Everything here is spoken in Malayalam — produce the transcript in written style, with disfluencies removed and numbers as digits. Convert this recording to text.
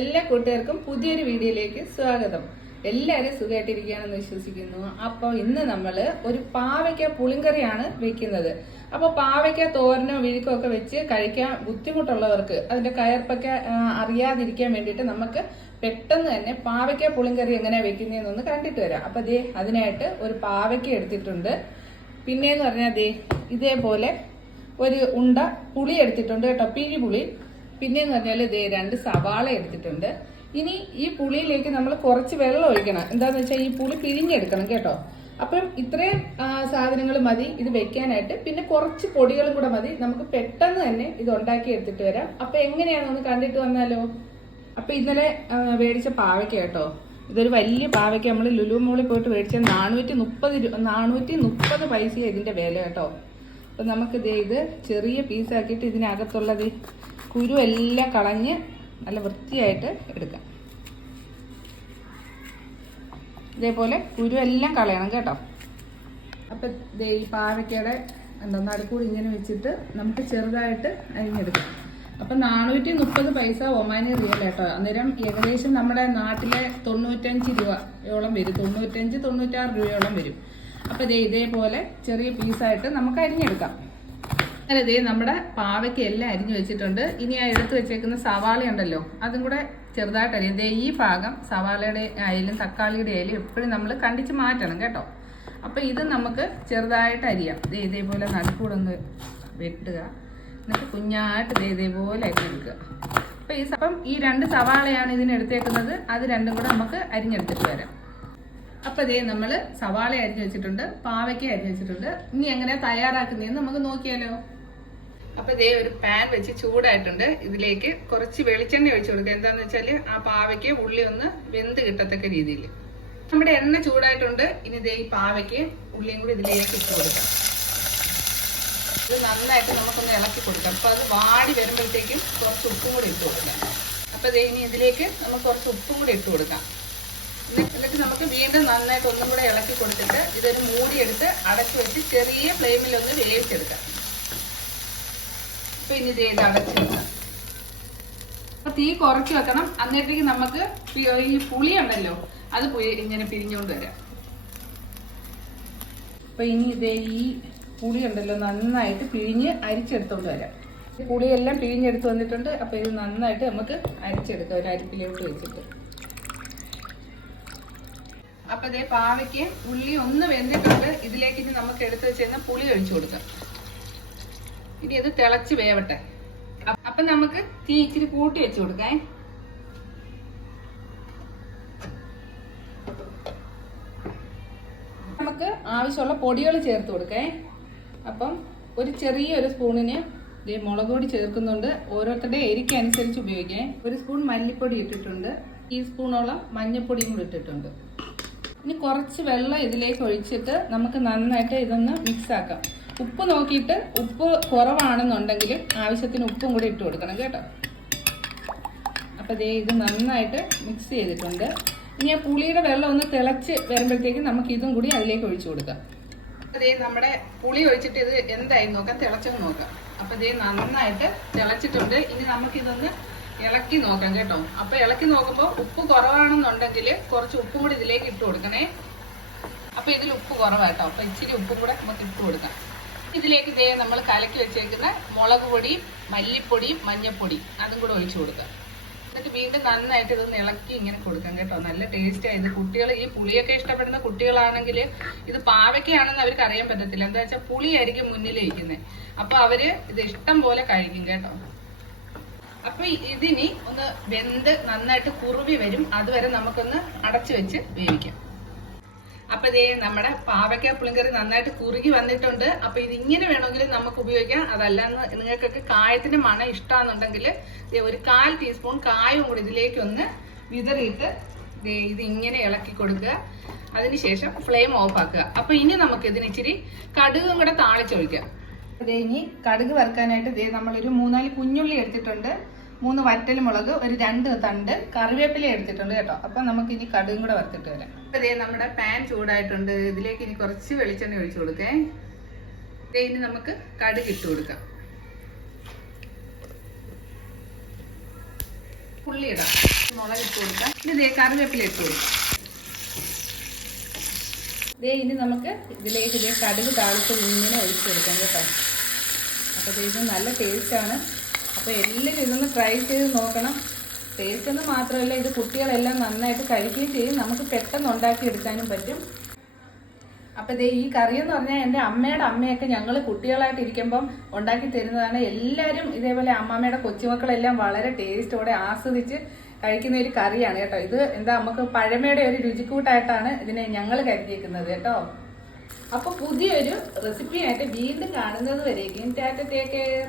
എല്ലാ കൂട്ടുകാർക്കും പുതിയൊരു വീഡിയോയിലേക്ക് സ്വാഗതം. എല്ലാവരും സുഖമായിട്ടിരിക്കുകയാണെന്ന് വിശ്വസിക്കുന്നു. അപ്പോൾ ഇന്ന് നമ്മൾ ഒരു പാവയ്ക്ക പുളിങ്കറിയാണ് വെക്കുന്നത്. അപ്പോൾ പാവയ്ക്ക തോരനോ വിഴുക്കോ ഒക്കെ വെച്ച് കഴിക്കാൻ ബുദ്ധിമുട്ടുള്ളവർക്ക് അതിന്റെ കയർപ്പൊക്കെ അറിയാതിരിക്കാൻ വേണ്ടിയിട്ട് നമുക്ക് പെട്ടെന്ന് തന്നെ പാവയ്ക്ക പുളിങ്കറി എങ്ങനെയാ വെക്കുന്നതെന്നൊന്ന് കണ്ടിട്ട് വരാം. അപ്പോൾ ദേ അതിനായിട്ട് ഒരു പാവയ്ക്ക എടുത്തിട്ടുണ്ട്. പിന്നെയെന്ന് പറഞ്ഞാൽ ദേ ഇതേപോലെ ഒരു ഉണ്ട പുളി എടുത്തിട്ടുണ്ട് കേട്ടോ, പിഴിപുളി. പിന്നെയെന്ന് പറഞ്ഞാൽ ദേ 2 സവാള എടുത്തിട്ടുണ്ട്. ഇനി ഈ പുളിയിലേക്ക് നമ്മൾ കുറച്ച് വെള്ളം ഒഴിക്കണം. എന്താന്ന് വെച്ചാൽ ഈ പുളി പിഴിഞ്ഞെടുക്കണം കേട്ടോ. അപ്പം ഇത്രയും സാധനങ്ങൾ മതി ഇത് വെക്കാനായിട്ട്. പിന്നെ കുറച്ച് പൊടികളും കൂടെ മതി. നമുക്ക് പെട്ടെന്ന് തന്നെ ഇത് ഉണ്ടാക്കി എടുത്തിട്ട് വരാം. അപ്പൊ എങ്ങനെയാണെന്ന് കണ്ടിട്ട് വന്നാലോ. അപ്പൊ ഇന്നലെ മേടിച്ച പാവയ്ക്ക കേട്ടോ, ഇതൊരു വലിയ പാവയ്ക്ക നമ്മൾ ലുലു മോളിൽ പോയിട്ട് മേടിച്ച 430 പൈസ ഇതിന്റെ വില കേട്ടോ. അപ്പൊ നമുക്ക് ഇത് ചെറിയ പീസാക്കിയിട്ട് ഇതിനകത്തുള്ളത് കുരു എല്ലാം കളഞ്ഞ് നല്ല വൃത്തിയായിട്ട് എടുക്കാം. ഇതേപോലെ കുരു എല്ലാം കളയണം കേട്ടോ. അപ്പം ഈ പാവയ്ക്കയുടെ നടുക്കൂടി ഇങ്ങനെ വെച്ചിട്ട് നമുക്ക് ചെറുതായിട്ട് അരിഞ്ഞെടുക്കാം. അപ്പം 430 പൈസ ഒമാനി റിയൽ കേട്ടോ. അന്നേരം ഏകദേശം നമ്മുടെ നാട്ടിലെ 95 രൂപയോളം വരും, 95-96 രൂപയോളം വരും. അപ്പം ഇതേപോലെ ചെറിയ പീസായിട്ട് നമുക്ക് അരിഞ്ഞെടുക്കാം. അങ്ങനെ നമ്മുടെ പാവയ്ക്ക് എല്ലാം അരിഞ്ഞു വെച്ചിട്ടുണ്ട്. ഇനി ആ എടുത്ത് വെച്ചേക്കുന്ന സവാള ഉണ്ടല്ലോ, അതും കൂടെ ചെറുതായിട്ട് അരിയും. ഈ ഭാഗം സവാളയുടെ ആയാലും തക്കാളിയുടെ ആയാലും എപ്പോഴും നമ്മൾ കണ്ടിച്ച് മാറ്റണം കേട്ടോ. അപ്പം ഇത് നമുക്ക് ചെറുതായിട്ട് അരിയാം. ഇതേപോലെ നടുക്കൂടെ ഒന്ന് വെട്ടുക, എന്നിട്ട് കുഞ്ഞായിട്ട് ഇതേപോലെ അരിഞ്ഞെടുക്കുക. അപ്പം ഈ 2 സവാളയാണ് ഇതിനെടുത്തേക്കുന്നത്. അത് രണ്ടും കൂടെ നമുക്ക് അരിഞ്ഞെടുത്തിട്ട് വരാം. അപ്പം നമ്മൾ സവാള അരിഞ്ഞു വെച്ചിട്ടുണ്ട്, പാവയ്ക്ക അരിഞ്ഞു വെച്ചിട്ടുണ്ട്. ഇനി എങ്ങനെയാ തയ്യാറാക്കുന്നതെന്ന് നമുക്ക് നോക്കിയാലോ. അപ്പൊ ഒരു പാൻ വെച്ച് ചൂടായിട്ടുണ്ട്. ഇതിലേക്ക് കുറച്ച് വെളിച്ചെണ്ണ ഒഴിച്ചു കൊടുക്കുക. എന്താന്ന് വെച്ചാല് ആ പാവയ്ക്ക് ഉള്ളി ഒന്ന് വെന്ത് കിട്ടത്തക്ക രീതിയിൽ. നമ്മുടെ എണ്ണ ചൂടായിട്ടുണ്ട്. ഇനി ഈ പാവയ്ക്ക് ഉള്ളിയും കൂടി ഇതിലേക്ക് ഇട്ട് കൊടുക്കാം. ഇത് നന്നായിട്ട് നമുക്കൊന്ന് ഇളക്കി കൊടുക്കാം. അപ്പൊ അത് വാടി വരുമ്പോഴത്തേക്കും കുറച്ച് ഉപ്പും കൂടി ഇട്ട് കൊടുക്കാം. അപ്പൊ ഇനി ഇതിലേക്ക് നമുക്ക് കുറച്ച് ഉപ്പും കൂടി ഇട്ട് കൊടുക്കാം. എന്നിട്ട് നമുക്ക് വീണ്ടും നന്നായിട്ട് ഒന്നും കൂടെ ഇളക്കി കൊടുത്തിട്ട് ഇതൊരു മൂടിയെടുത്ത് അടച്ചു വെച്ച് ചെറിയ ഫ്ലെയിമിൽ ഒന്ന് വേവിച്ചെടുക്കാം. അപ്പൊ ഇനി അടച്ചെടുക്കാം. അപ്പൊ തീ കുറച്ച് വെക്കണം. അന്നേരത്തേക്ക് നമുക്ക് ഈ പുളി ഉണ്ടല്ലോ അത് ഇങ്ങനെ പിരിഞ്ഞുകൊണ്ട് വരാം. അപ്പൊ ഇനി ഈ പുളി ഉണ്ടല്ലോ നന്നായിട്ട് പിഴിഞ്ഞ് അരിച്ചെടുത്തോണ്ട് വരാം. പുളിയെല്ലാം പിഴിഞ്ഞെടുത്ത് വന്നിട്ടുണ്ട്. അപ്പൊ ഇത് നന്നായിട്ട് നമുക്ക് അരിച്ചെടുക്കാം ഒരു അരിപ്പിലോട്ട് വെച്ചിട്ട്. അപ്പൊ പാവയ്ക്ക് ഉള്ളി ഒന്ന് വെന്തിട്ടുണ്ട്. ഇതിലേക്ക് ഇനി നമുക്ക് എടുത്ത് വെച്ചിരുന്ന പുളി ഒഴിച്ചു കൊടുക്കാം. ഇനി ഇത് തിളച്ച് വേവട്ടെ. അപ്പൊ നമുക്ക് തീ ഇച്ചിരി കൂട്ടി വെച്ച് കൊടുക്കാം. നമുക്ക് ആവശ്യമുള്ള പൊടികൾ ചേർത്ത് കൊടുക്കാം. അപ്പം ഒരു ചെറിയൊരു സ്പൂണിന് മുളക് പൊടി ചേർക്കുന്നുണ്ട്. ഓരോരുത്തരുടെ എരിക്ക് അനുസരിച്ച് ഉപയോഗിക്കാം. 1 സ്പൂൺ മല്ലിപ്പൊടി ഇട്ടിട്ടുണ്ട്. ടീസ്പൂണോളം മഞ്ഞൾപ്പൊടിയും കൂടി ഇട്ടിട്ടുണ്ട്. ഇനി കുറച്ച് വെള്ളം ഇതിലേക്ക് ഒഴിച്ചിട്ട് നമുക്ക് നന്നായിട്ട് ഇതൊന്ന് മിക്സ് ആക്കാം. ഉപ്പ് നോക്കിയിട്ട് ഉപ്പ് കുറവാണെന്നുണ്ടെങ്കിൽ ആവശ്യത്തിന് ഉപ്പും കൂടി ഇട്ട് കൊടുക്കണം കേട്ടോ. അപ്പം ഇത് നന്നായിട്ട് മിക്സ് ചെയ്തിട്ടുണ്ട്. ഇനി ആ പുളിയുടെ വെള്ളം ഒന്ന് തിളച്ച് വരുമ്പോഴത്തേക്കും നമുക്ക് ഇതും കൂടി അതിലേക്ക് ഒഴിച്ചു കൊടുക്കാം. നമ്മുടെ പുളി ഒഴിച്ചിട്ട് ഇത് എന്തായി നോക്കാം, തിളച്ചെന്ന് നോക്കാം. അപ്പം നന്നായിട്ട് തിളച്ചിട്ടുണ്ട്. ഇനി നമുക്കിതൊന്ന് ഇളക്കി നോക്കാം കേട്ടോ. അപ്പൊ ഇളക്കി നോക്കുമ്പോൾ ഉപ്പ് കുറവാണെന്നുണ്ടെങ്കിൽ കുറച്ച് ഉപ്പും കൂടി ഇതിലേക്ക് ഇട്ട് കൊടുക്കണേ. അപ്പൊ ഇതിൽ ഉപ്പ് കുറവാട്ടോ. അപ്പൊ ഇച്ചിരി ഉപ്പും കൂടെ നമുക്ക് ഇട്ട് കൊടുക്കാം. ഇതിലേക്ക് നമ്മൾ കലക്കി വെച്ചേക്കുന്ന മുളക് പൊടിയും മല്ലിപ്പൊടിയും മഞ്ഞൾപ്പൊടിയും അതും കൂടെ ഒഴിച്ചു കൊടുക്കാം. എന്നിട്ട് വീണ്ടും നന്നായിട്ട് ഇതൊന്ന് ഇളക്കി ഇങ്ങനെ കൊടുക്കാം കേട്ടോ. നല്ല ടേസ്റ്റ് ആയത്. കുട്ടികൾ ഈ പുളിയൊക്കെ ഇഷ്ടപ്പെടുന്ന കുട്ടികളാണെങ്കിൽ ഇത് പാവയ്ക്കാണെന്ന് അവർക്ക് അറിയാൻ പറ്റത്തില്ല. എന്താ വെച്ചാൽ പുളിയായിരിക്കും മുന്നിലിരിക്കുന്നത്. അപ്പൊ അവര് ഇത് ഇഷ്ടം പോലെ കഴിക്കും കേട്ടോ. അപ്പൊ ഇതിനി ഒന്ന് വെന്ത് നന്നായിട്ട് കുറുവി വരും. അതുവരെ നമുക്കൊന്ന് അടച്ചു വെച്ച് വേവിക്കാം. അപ്പൊ നമ്മുടെ പാവയ്ക്ക പുളിങ്കറി നന്നായിട്ട് കുറുകി വന്നിട്ടുണ്ട്. അപ്പൊ ഇതിങ്ങനെ വേണമെങ്കിൽ നമുക്ക് ഉപയോഗിക്കാം. അതല്ലാന്ന് നിങ്ങൾക്കൊക്കെ കായത്തിന്റെ മണം ഇഷ്ടമാണെന്നുണ്ടെങ്കിൽ 1/4 ടീസ്പൂൺ കായവും കൂടി ഇതിലേക്ക് ഒന്ന് വിതറിയിട്ട് ഇതിങ്ങനെ ഇളക്കി കൊടുക്കുക. അതിനുശേഷം ഫ്ലെയിം ഓഫ് ആക്കുക. അപ്പൊ ഇനി നമുക്ക് ഇതിന് ഇച്ചിരി കടുകും കൂടെ താളിച്ചൊഴിക്കാം. ഇനി കടുക് വറുക്കാനായിട്ട് നമ്മളൊരു 3-4 കുഞ്ഞുള്ളി എടുത്തിട്ടുണ്ട്, 3 വറ്റൽമുളക്, ഒരു 2 തണ്ട് കറിവേപ്പില എടുത്തിട്ടുണ്ട് കേട്ടോ. അപ്പൊ നമുക്ക് ഇനി കടുകും കൂടെ വറുത്തിട്ട് വരാം. അപ്പൊ നമ്മുടെ പാൻ ചൂടായിട്ടുണ്ട്. ഇതിലേക്ക് ഇനി കുറച്ച് വെളിച്ചെണ്ണ ഒഴിച്ചു കൊടുക്കേ. ഇനി നമുക്ക് കടുക് ഇട്ട് കൊടുക്കാം. ഉള്ളി ഇടാം. മുളക് ഇട്ട് കൊടുക്കാം. ഇനി കറിവേപ്പില ഇട്ട് കൊടുക്കാം. ഇനി നമുക്ക് ഇതിലേക്ക് കടുക് താളിച്ച് ഇങ്ങനെ ഒഴിച്ചു കൊടുക്കാം കേട്ടോ. അപ്പോൾ ഇത് നല്ല ടേസ്റ്റാണ്. അപ്പോൾ എല്ലാവരും ഇതൊന്ന് ട്രൈ ചെയ്ത് നോക്കണം. ടേസ്റ്റ് എന്ന് മാത്രമല്ല, ഇത് കുട്ടികളെല്ലാം നന്നായിട്ട് കഴിക്കുകയും ചെയ്യും. നമുക്ക് പെട്ടെന്ന് ഉണ്ടാക്കിയെടുക്കാനും പറ്റും. അപ്പോൾ ഈ കറി എന്ന് പറഞ്ഞാൽ എൻ്റെ അമ്മയുടെ അമ്മയൊക്കെ ഞങ്ങൾ കുട്ടികളായിട്ട് ഇരിക്കുമ്പം ഉണ്ടാക്കി തരുന്നതാണ്. എല്ലാവരും ഇതേപോലെ അമ്മാമ്മയുടെ കൊച്ചുമക്കളെല്ലാം വളരെ ടേസ്റ്റോടെ ആസ്വദിച്ച് കഴിക്കുന്ന ഒരു കറിയാണ് കേട്ടോ. ഇത് നമുക്ക് പഴമയുടെ ഒരു രുചിക്കൂട്ടായിട്ടാണ് ഇതിനെ ഞങ്ങൾ കരുതിയേക്കുന്നത് കേട്ടോ. അപ്പോൾ പുതിയൊരു റെസിപ്പിയായിട്ട് വീണ്ടും കാണുന്നത് വരേക്കും ടാറ്റ, ടേക്ക് കെയർ.